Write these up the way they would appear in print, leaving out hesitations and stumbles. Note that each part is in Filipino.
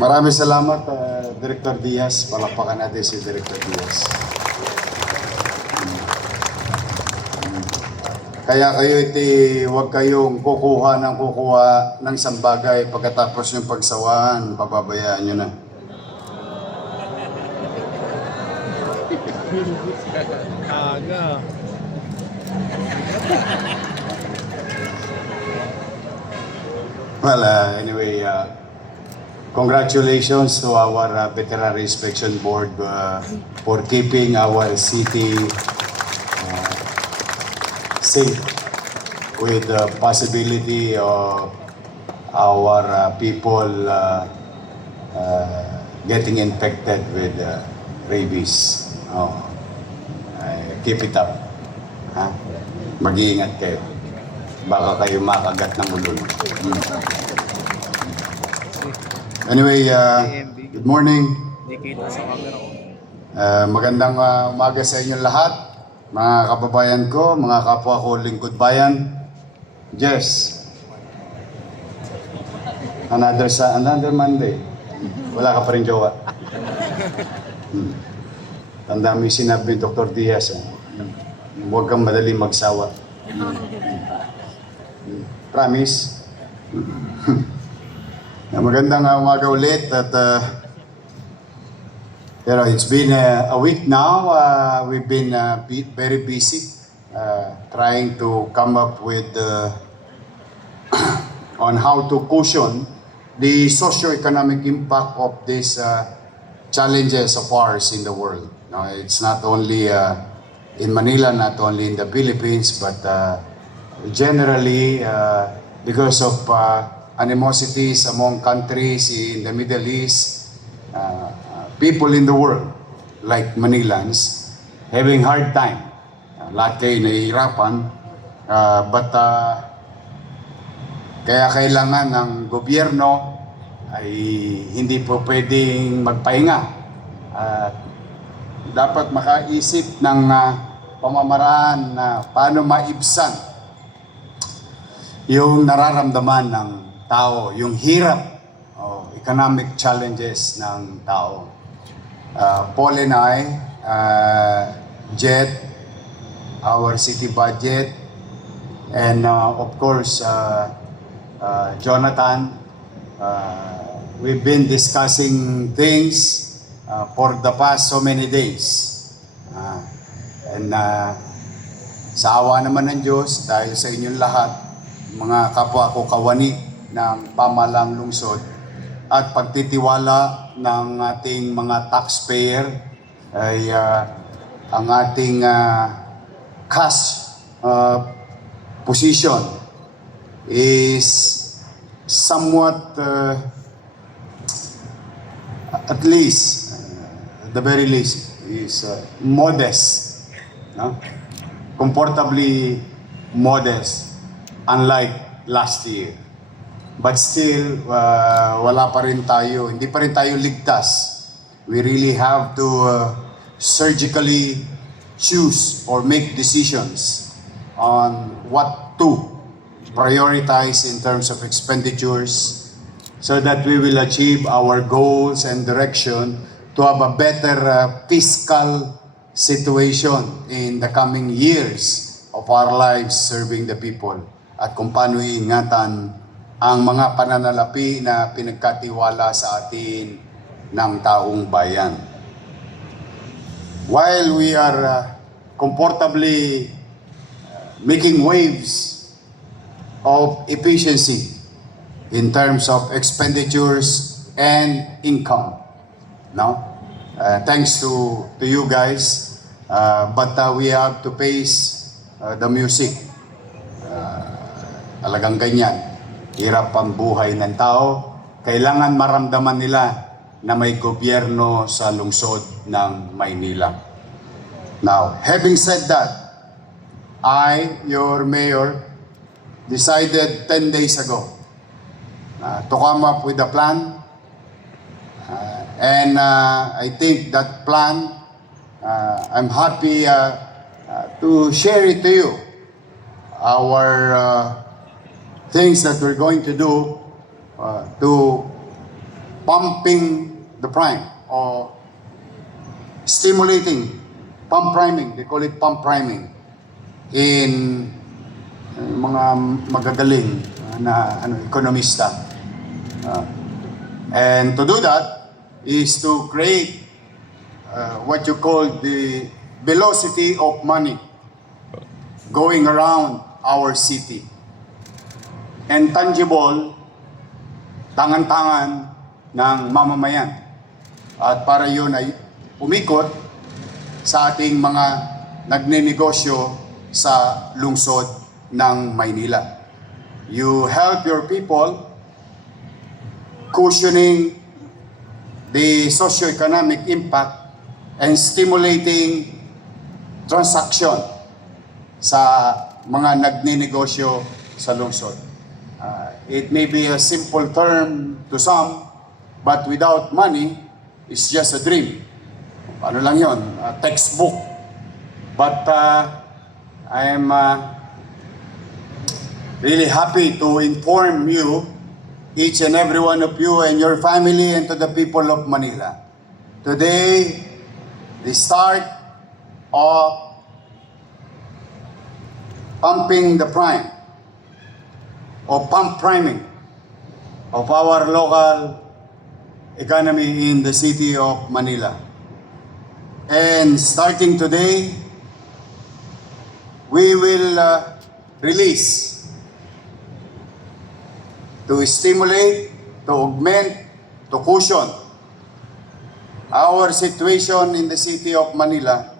Maraming salamat, Director Diaz. Palakpakan natin si Director Diaz. Kaya kayo huwag kayong kukuha ng sambagay pagkatapos yung pagsawahan, pababayaan nyo na. Aga. Well, anyway, congratulations to our Veterinary Inspection Board for keeping our city safe with the possibility of our people getting infected with rabies. Keep it up. Ha? Mag-iingat kayo. Baka kayo makagat ng ulol. Anyway, good morning. Magandang umaga sa inyong lahat. Mga kababayan ko, mga kapwa ko lingkod bayan. Jess. Another Monday. Wala ka pa rin jowa. Tanda mo yung sinabi ni Dr. Diaz. Huwag kang madali magsawa. Promise? Magandang umaga ulit at it's been a week now. We've been very busy trying to come up with on how to cushion the socio-economic impact of these challenges of ours in the world. Now, it's not only in Manila, not only in the Philippines, but generally because of animosities among countries in the Middle East, people in the world, like Manilans, having hard time. Lahat kayo nahihirapan, but kaya kailangan ng gobyerno ay hindi po pwedeng magpahinga. Dapat makaisip ng pamamaraan na paano maibsan yung nararamdaman ng tao, yung hirap o economic challenges ng tao. Paul and I, Jet, our city budget, and of course, Jonathan, we've been discussing things for the past so many days. And sa awa naman ng Diyos, dahil sa inyong lahat, mga kapwa ko kawani ng pamalang lungsod, at pagtitiwala ng ating mga taxpayer ay ang ating cash position is somewhat at least the very least is modest, no? Comfortably modest, unlike last year. But still, wala pa rin tayo, hindi pa rin tayo ligtas. We really have to surgically choose or make decisions on what to prioritize in terms of expenditures so that we will achieve our goals and direction to have a better fiscal situation in the coming years of our lives serving the people at kung paano iingatan ang mga pananalapi na pinagkatiwala sa atin ng taong bayan. While we are comfortably making waves of efficiency in terms of expenditures and income, no? Thanks to you guys, but we have to face the music. Talagang ganyan. Hirap ang buhay ng tao. Kailangan maramdaman nila na may gobyerno sa lungsod ng Maynila. Now, having said that, I, your mayor, decided 10 days ago to come up with a plan. And I think that plan, I'm happy to share it to you. our things that we're going to do to pumping the prime or stimulating pump priming. They call it pump priming in mga magagaling na ekonomista. And to do that is to create what you call the velocity of money going around our city. And tangible, tangan-tangan ng mamamayan. At para yun ay umikot sa ating mga nagnenegosyo sa lungsod ng Maynila. You help your people cushioning the socio-economic impact and stimulating transaction sa mga nagnenegosyo sa lungsod. It may be a simple term to some, but without money, it's just a dream. Ano lang yun? A textbook. But I am really happy to inform you, each and every one of you and your family, and to the people of Manila. Today, the start of pumping the prime, or pump priming of our local economy in the city of Manila. And starting today, we will release to stimulate, to augment, to cushion our situation in the city of Manila,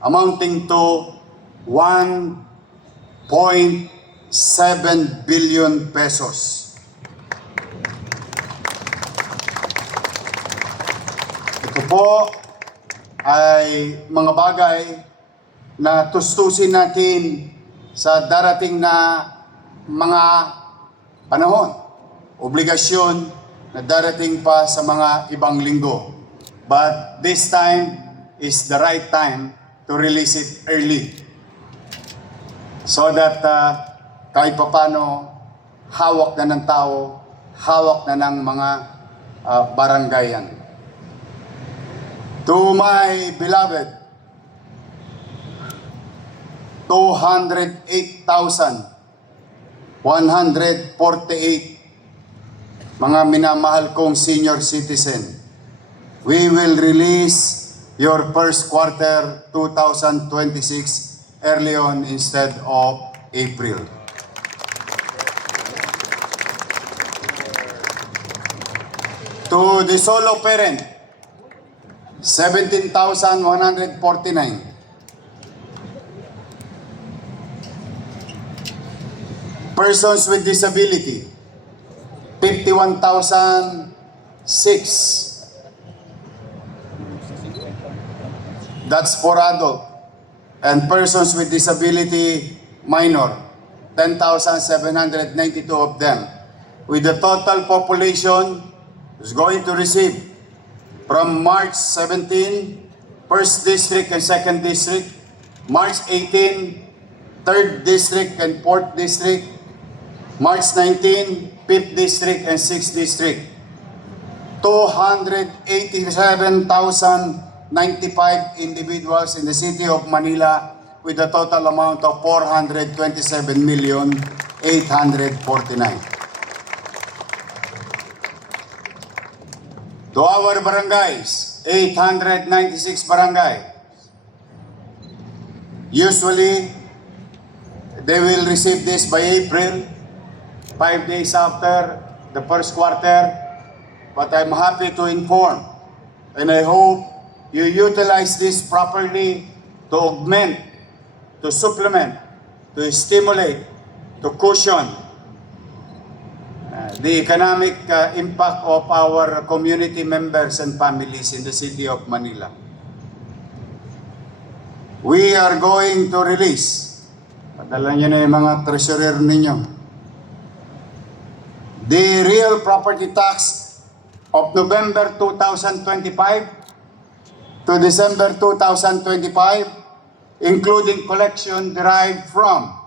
amounting to 1.7 billion pesos. Ito po ay mga bagay na tustusin natin sa darating na mga panahon, obligasyon na darating pa sa mga ibang linggo. But this time is the right time to release it early so that kahit papano hawak na ng tao, hawak na ng mga barangayan. To my beloved 208,148 mga minamahal kong senior citizen, we will release your first quarter 2026 early on instead of April. To the solo parent, 17,149. Persons with disability, 51,006. That's for adult. And persons with disability minor, 10,792 of them. With the total population is going to receive from March 17, 1st District and 2nd District, March 18, 3rd District and 4th District, March 19, 5th District and 6th District, 287,095 individuals in the city of Manila with a total amount of 427,849. To our barangays, 896 barangay. Usually, they will receive this by April, 5 days after the first quarter. But I'm happy to inform, and I hope you utilize this properly to augment, to supplement, to stimulate, to cushion the economic impact of our community members and families in the city of Manila. We are going to release, padala nyo na yung mga treasurer ninyo, the real property tax of November 2025 to December 2025, including collection derived from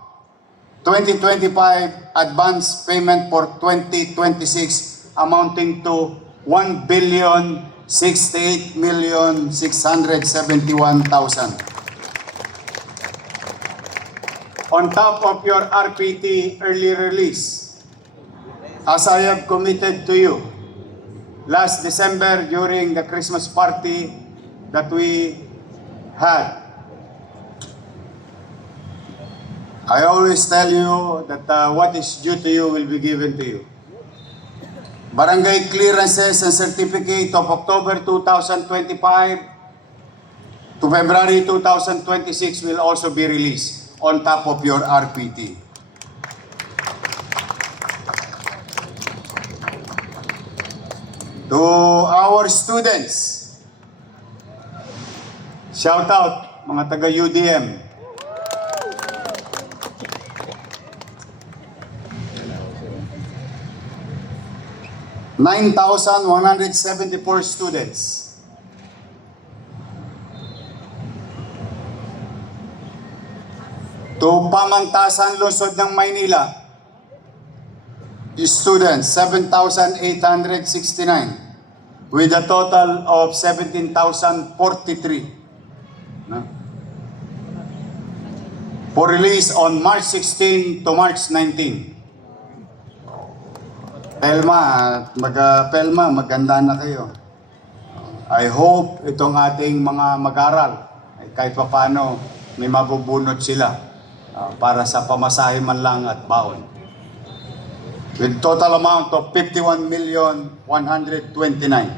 2025 advance payment for 2026 amounting to 1,068,671,000. On top of your RPT early release, as I have committed to you last December during the Christmas party that we had, I always tell you that what is due to you will be given to you. Barangay clearances and certificate of October 2025 to February 2026 will also be released on top of your RPT. To our students, shout out mga taga UDM. $9,174 students. To Pamantasan Lungsod ng Maynila, students 7,869 with a total of 17,043. No? For release on March 16 to March 19. Pelma, maganda na kayo. I hope itong ating mga mag-aral, kahit pa paano, may mabubunot sila para sa pamasahe man lang at baon. With total amount of 51,129,000.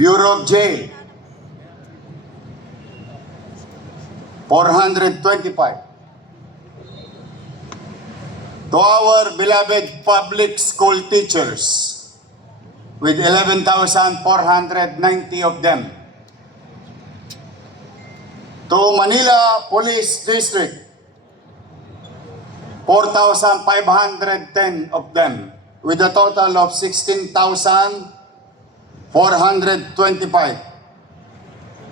Bureau of Jail, 425. To our beloved public school teachers, with 11,490 of them. To Manila Police District, 4,510 of them, with a total of 16,425.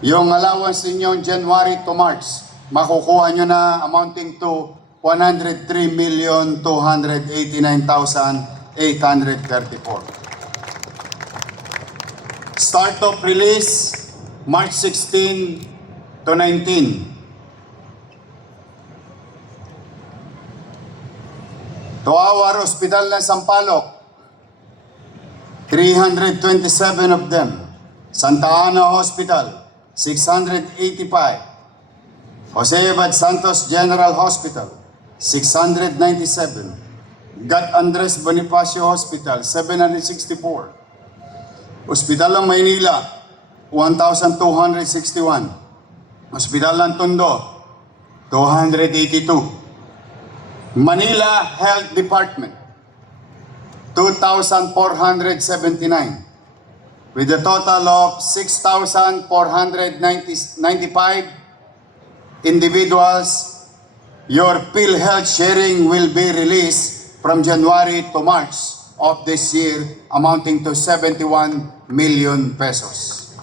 Yung allowance ninyong January to March, makukuha nyo na amounting to 103,289,834. Start of release, March 16 to 19. To our hospital ng Sampaloc, 327 of them. Santa Ana Hospital, 685. Jose Abad Santos General Hospital, 697. Gat Andres Bonifacio Hospital, 764. Hospital ng Maynila, 1,261. Hospital ng Tondo, 282. Manila Health Department, 2,479. With a total of 6,495 individuals, your PhilHealth sharing will be released from January to March of this year, amounting to 71 million pesos.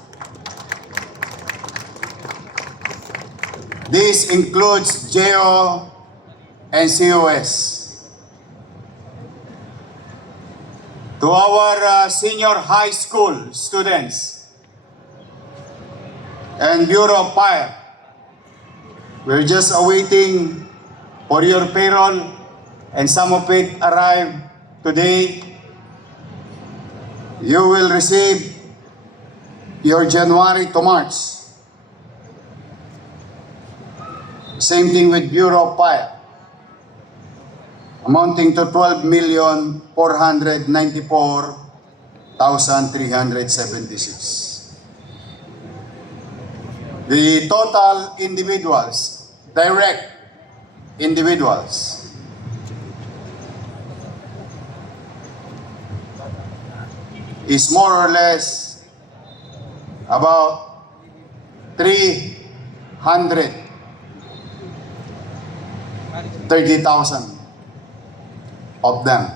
This includes JO and COS. To our senior high school students and Bureau of Fire, we're just awaiting for your payroll, and some of it arrived today. You will receive your January to March. Same thing with Bureau of Fire, amounting to 12,494,376. The total individuals, direct individuals, is more or less about 330,000 of them,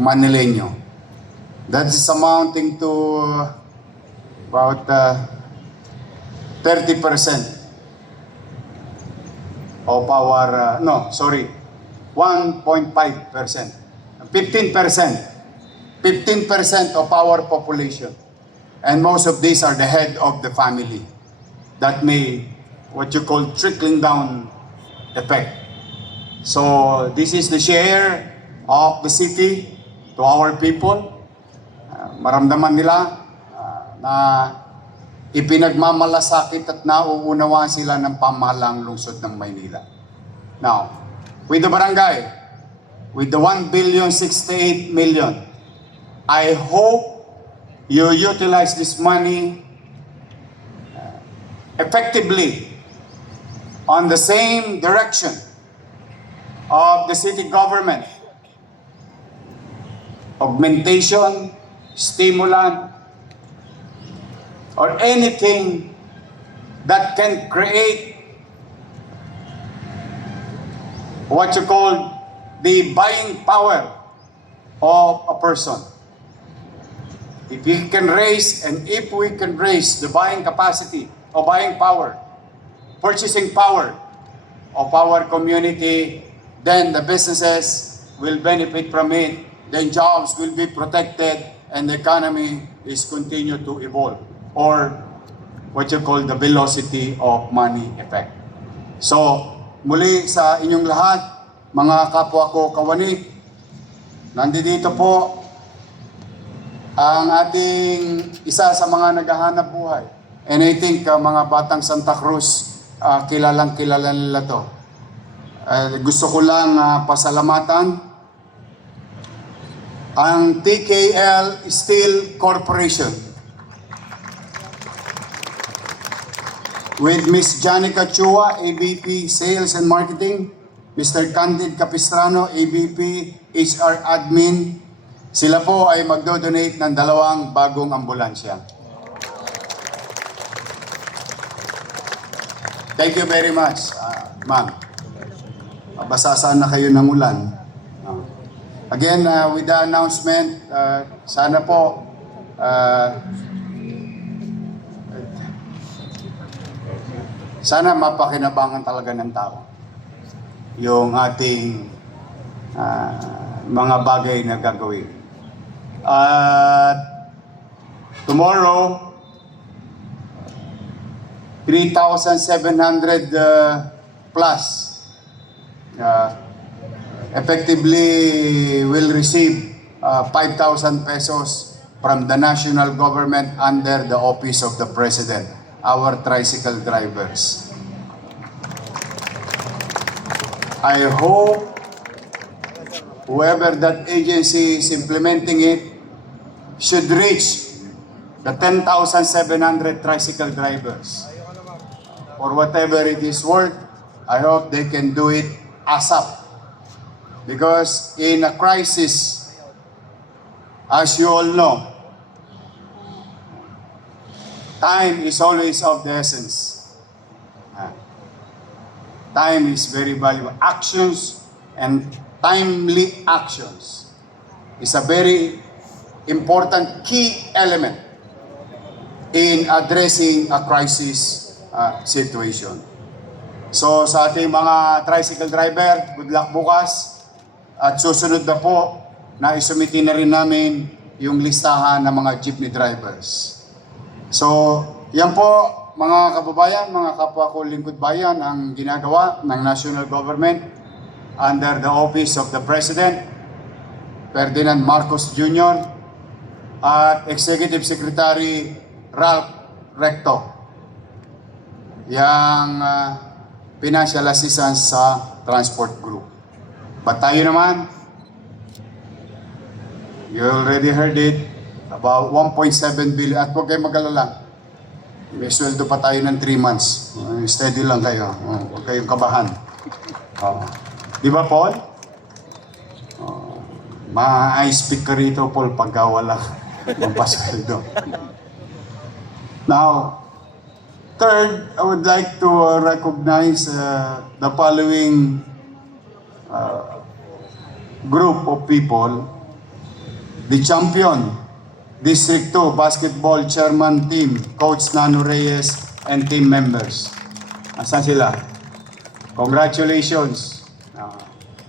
Manileño. That is amounting to about 30% of our, 1.5%. 15% of our population. And most of these are the head of the family. That may, what you call trickling down effect. So this is the share of the city to our people. Maramdaman nila na ipinagmamalasakit at nauunawaan sila ng pamahalang lungsod ng Maynila. Now, with the barangay, with the 1,068,000,000, I hope you utilize this money effectively on the same direction of the city government. Augmentation, stimulant, or anything that can create what you call the buying power of a person. If we can raise the buying capacity or buying power, purchasing power of our community, then the businesses will benefit from it, then jobs will be protected, and the economy is continue to evolve, or what you call the velocity of money effect. So, muli sa inyong lahat, mga kapwa ko kawani, nandito po ang ating isa sa mga naghahanap buhay. And I think mga batang Santa Cruz, kilalang kilala nila to. Gusto ko lang pasalamatan ang TKL Steel Corporation with Ms. Janica Chua, AVP Sales and Marketing, Mr. Candid Capistrano, AVP HR Admin. Sila po ay magdo-donate ng 2 bagong ambulansya. Thank you very much, ma'am. Basa sana kayo ng ulan. Again, with the announcement, sana po sana mapakinabangan talaga ng tao yung ating mga bagay na gagawin. Tomorrow, 3,700 plus effectively will receive 5,000 pesos from the national government under the office of the President, our tricycle drivers. I hope whoever that agency is implementing it should reach the 10,700 tricycle drivers. Or whatever it is worth, I hope they can do it ASAP. Because in a crisis, as you all know, time is always of the essence. Time is very valuable. Actions and timely actions is a very important key element in addressing a crisis situation. So sa ating mga tricycle driver, good luck bukas. At susunod na po na isumiti na rin namin yung listahan ng mga jeepney drivers. So yan po mga kababayan, mga kapwa ko lingkod bayan, ang ginagawa ng national government under the office of the President, Ferdinand Marcos Jr. at Executive Secretary Ralph Recto. Yang financial assistance sa transport group. But tayo naman, you already heard it, about 1.7 billion. At huwag kayong mag-alala, may sweldo pa tayo ng 3 months. Steady lang kayo. Huwag kayong kabahan. Di ba, Paul? Ma-i-speak ka rito, Paul, pagka wala magpasweldo. Now, third, I would like to recognize the following group of people. The champion, District 2 Basketball Chairman Team, Coach Nano Reyes and team members. Asan sila? Congratulations.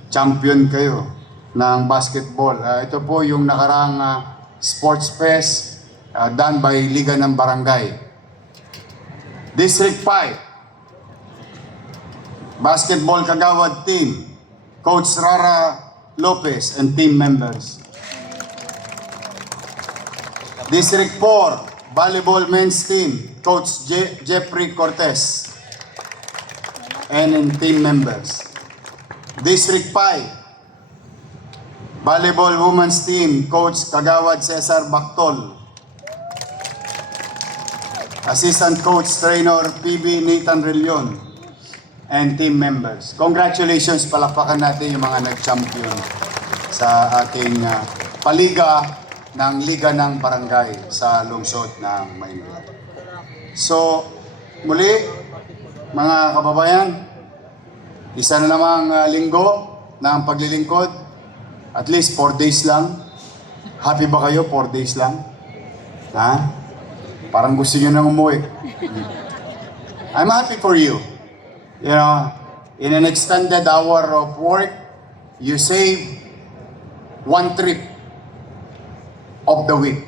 Champion kayo ng basketball. Ito po yung nakarang sports fest done by Liga ng Barangay. District 5, basketball Kagawad team, Coach Rara Lopez and team members. District 4, volleyball men's team, Coach Jeffrey Cortez and team members. District 5, volleyball women's team, Coach Kagawad Cesar Bactol. Assistant Coach Trainer PB Nathan Relion and team members. Congratulations, palakpakan natin yung mga nag-champion sa ating paliga ng Liga ng Barangay sa lungsod ng Maynila. So, muli, mga kababayan, isa na namang linggo ng paglilingkod. At least 4 days lang. Happy ba kayo? 4 days lang? Ha? Parang gusto nyo nang umuwi. I'm happy for you. You know, in an extended hour of work, you save 1 trip of the week.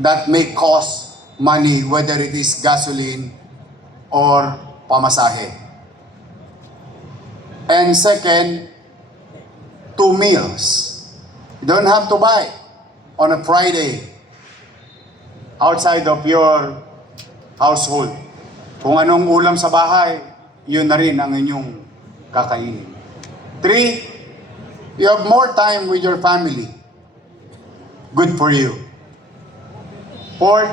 That may cost money, whether it is gasoline or pamasahe. And second, 2 meals. You don't have to buy on a Friday outside of your household. Kung anong ulam sa bahay, yun na rin ang inyong kakainin. 3, you have more time with your family. Good for you. 4,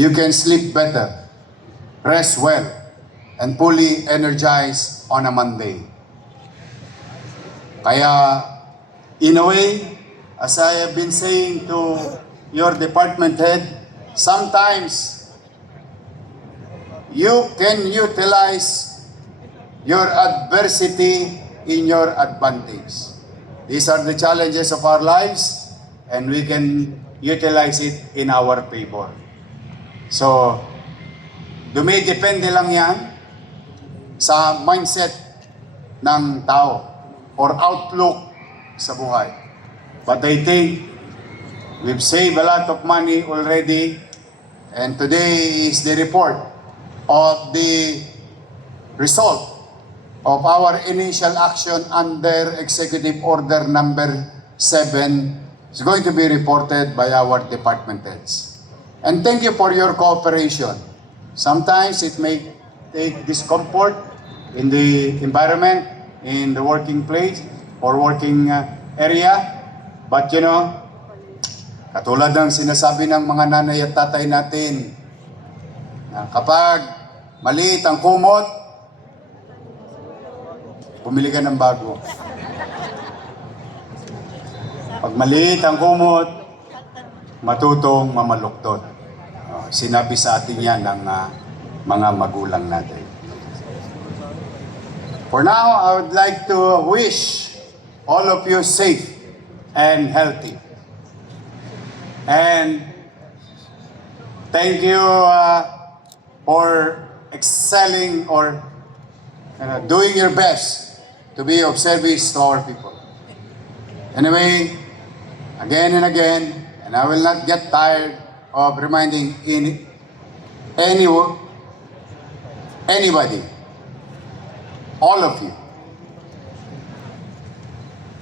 you can sleep better, rest well, and fully energized on a Monday. Kaya, in a way, as I have been saying to your department head, sometimes you can utilize your adversity in your advantage. These are the challenges of our lives, and we can utilize it in our favor. So, dumidepende lang yan sa mindset ng tao or outlook sa buhay. But I think we've saved a lot of money already, and today is the report of the result of our initial action under Executive Order number 7. It's going to be reported by our department heads. And thank you for your cooperation. Sometimes it may take discomfort in the environment, in the working place or working area, but you know, katulad ng sinasabi ng mga nanay at tatay natin, na kapag maliit ang kumot, bumili ka ng bago. Pag maliit ang kumot, matutong mamaluktot. Sinabi sa atin yan ng mga magulang natin. For now, I would like to wish all of you safe and healthy. And thank you for excelling or doing your best to be of service to our people. Anyway, again and again, and I will not get tired of reminding anybody, all of you,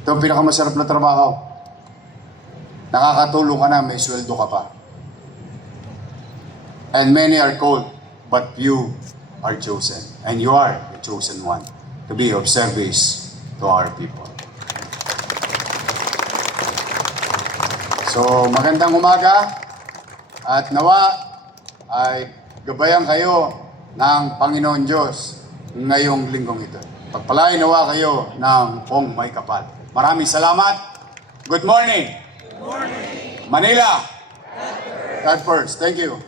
ito ang pinakamasarap na trabaho. Nakakatulong ka na, may sweldo ka pa. And many are called, but few are chosen. And you are the chosen one to be of service to our people. So, magandang umaga at nawa ay gabayan kayo ng Panginoon Diyos ngayong linggong ito. Pagpalain nawa kayo ng Pong May Kapal. Maraming salamat. Good morning. Manila. God first. Thank you.